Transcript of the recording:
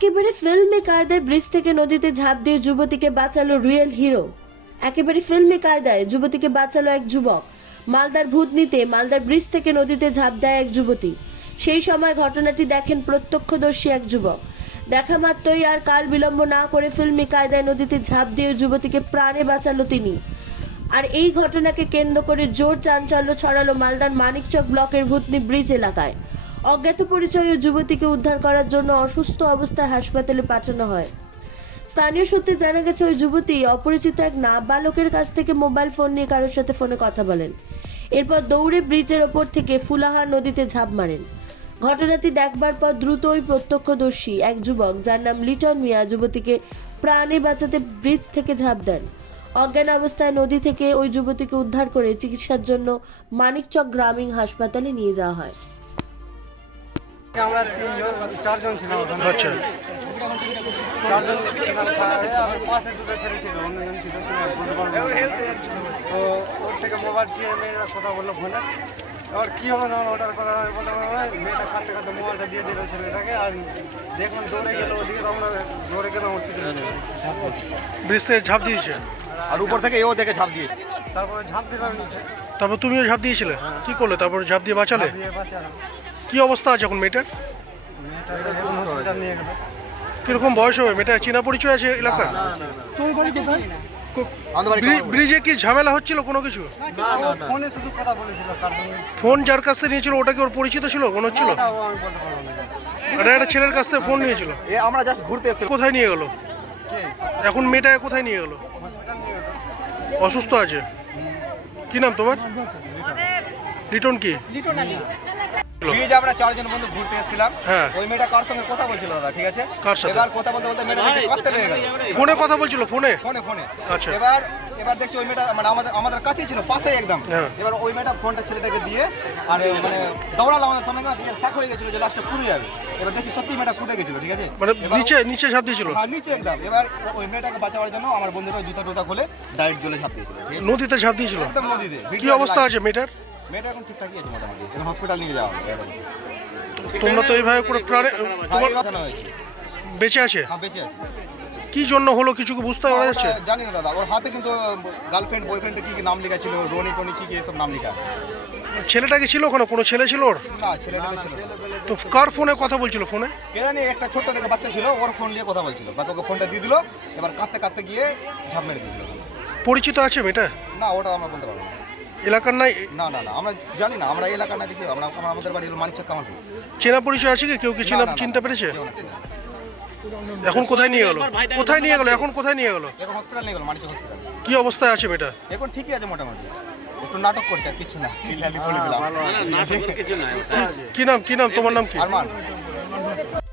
একেবারে ফিল্মি কায়দায় ব্রিজ থেকে নদীতে ঝাঁপ দিয়ে যুবতীকে বাঁচালো রিয়েল হিরো। একেবারে ফিল্মি কায়দায় যুবতীকে বাঁচালো এক যুবক। মালদার ভূতনিতে মালদার ব্রিজ থেকে নদীতে ঝাঁপ দেয় এক যুবতী। সেই সময় ঘটনাটি দেখেন প্রত্যক্ষদর্শী এক যুবক। দেখা মাত্রই আর কাল বিলম্ব না করে ফিল্মি কায়দায় নদীতে ঝাঁপ দিয়ে যুবতীকে প্রাণে বাঁচালো তিনি। আর এই ঘটনাকে কেন্দ্র করে জোর চাঞ্চল্য ছড়ালো মালদার মানিকচক ব্লকের ভূতনি ব্রিজ এলাকায়। অজ্ঞাত পরিচয় যুবতীকে উদ্ধার করার জন্য অসুস্থ অবস্থায় হাসপাতালে পাঠানো হয়। স্থানীয় সূত্রে জানা গেছে, ওই যুবতী অপরিচিত এক নাবালকের কাছ থেকে মোবাইল ফোন নিয়ে কারোর সাথে ফোনে কথা বলেন। এরপর দৌড়ে ব্রিজের ওপর থেকে ফুলাহার নদীতে ঝাঁপ মারেন। ঘটনাটি দেখবার পর দ্রুত ওই প্রত্যক্ষদর্শী এক যুবক, যার নাম লিটন মিয়া, যুবতীকে প্রাণে বাঁচাতে ব্রিজ থেকে ঝাঁপ দেন। অজ্ঞান অবস্থায় নদী থেকে ওই যুবতীকে উদ্ধার করে চিকিৎসার জন্য মানিকচক গ্রামীণ হাসপাতালে নিয়ে যাওয়া হয়। আমরা তিনজন চারজন ছিলাম ওখানে। আচ্ছা। চারজন ছিলাম আর পাশে দুটো ছেলে ছিল অন্যজন ছিল। তো ওর থেকে মোবাইল চেয়ে মেয়েরা কথা বলল ফোনে এবার কী হবে না হলো ওটার কথা আমি বলতে পারব না। মেয়েটা খাতে খাতে মোবাইলটা দিয়ে দিল ছেলেটাকে আর দেখলাম দৌড়ে গেলো ওদিকে তো আমরা দৌড়ে গেলাম ওর পিছনে ব্রিজ থেকে ঝাঁপ দিয়েছে? আর উপর থেকে এও দেখে ঝাঁপ দিয়ে তারপরে ঝাঁপ দিলাম নিচে। তারপর তুমিও ঝাঁপ দিয়েছিলে? কি করলে? তারপর ঝাঁপ দিয়ে বাঁচালে? দিয়ে আলাম কি অবস্থা আছে এখন মেয়েটার? কীরকম বয়স হবে মেয়েটা চেনা পরিচয় আছে এলাকার? বাড়ি ব্রি- ব্রিজে কি ঝামেলা হচ্ছিল কোনো কিছু? ফোনে শুধু কথা বলেছিল তার সঙ্গে। ফোন যার কাছ থেকে নিয়েছিল ওটা কি ওর পরিচিত ছিল? মনে হচ্ছিল? ওটাও আমি বলতে পারব না। আর একটা ছেলের কাছ থেকে ফোন নিয়েছিল? আমরা জাস্ট ঘুরতে কোথায় নিয়ে গেল? এখন মেয়েটা কোথায় নিয়ে গেল? অসুস্থ আছে? কি নাম তোমার? লিটন কি? ব্রিজে আমরা চারজন বন্ধু ঘুরতে এসেছিলাম। হ্যাঁ। ওই মেয়েটা কার সঙ্গে কথা বলছিল দাদা ঠিক আছে? কার সাথে? এবার কথা বলতে বলতে মেয়েটা দেখে কাঁদতে লেগে গেল। ফোনে কথা বলছিল ফোনে? ফোনে ফোনে। আচ্ছা। এবার এবার দেখছি ওই মেয়েটা মানে আমাদের আমাদের কাছেই ছিল পাশেই একদম। হ্যাঁ। এবার ওই মেয়েটা ফোনটা ছেলেটাকে দিয়ে আর মানে দৌড়ালো আমাদের সামনে দিয়ে শাক হয়ে গেছিল যে লাস্টে কুদে যাবে। এবার দেখছি সত্যি মেয়েটা কুদে গেছিল ঠিক আছে? মানে নিচে নিচে ঝাঁপ দিয়েছিল? হ্যাঁ নিচে একদম। এবার ওই মেয়েটাকে বাঁচাবার জন্য আমার বন্ধুরা জুতা টুতা খুলে ডাইরেক্ট জলে ঝাঁপ দিয়েছিল নদীতে ঝাঁপ দিয়েছিল? একদম নদীতে। কি অবস্থা আছে মেয়েটার? মেয়েটা এখন ঠিকঠাকই আছে মোটামুটি। এখন হসপিটাল নিয়ে যাওয়া হবে। তোমরা তো এইভাবে করে প্রাণে হ্যাঁ, তোমার হয়েছে বেঁচে আছে। হ্যাঁ বেঁচে আছে। কি জন্য হলো কিছু কি বুঝতে পারা যাচ্ছে? জানি না দাদা। ওর হাতে কিন্তু গার্লফ্রেন্ড বয়ফ্রেন্ডের কি কি নাম লেখা ছিল? রনি টনি কি কি এসব নাম লেখা। ছেলেটা কি ছিল ওখানে? কোনো ছেলে ছিল ওর? না ছেলেটা ছিল তো কার ফোনে কথা বলছিল ফোনে? কে জানি একটা ছোট্ট থেকে বাচ্চা ছিল ওর ফোন নিয়ে কথা বলছিল। বা তোকে ফোনটা দিয়ে দিল এবার কাঁদতে কাঁদতে গিয়ে ঝাঁপ মেরে দিয়েছিল পরিচিত আছে মেয়েটা? না ওটা আমরা বলতে পারব না। এলাকার নাই না না না আমরা জানি না আমরা এই এলাকা না দেখি আমরা আমাদের বাড়ি হলো মানিকচক কামারপুর চেনা পরিচয় আছে কি? কেউ কি চেনা। চিনতে পেরেছে। এখন কোথায় নিয়ে গেল? কোথায় নিয়ে গেল? এখন কোথায় নিয়ে গেল? এখন হসপিটাল নিয়ে গেল মানিকচক হসপিটাল কি অবস্থায় আছে বেটা? এখন ঠিকই আছে মোটামুটি। একটু নাটক করছে আর কিছু না ঠিক বলে দিলাম। কি নাম কি নাম? তোমার নাম কি? আরমান।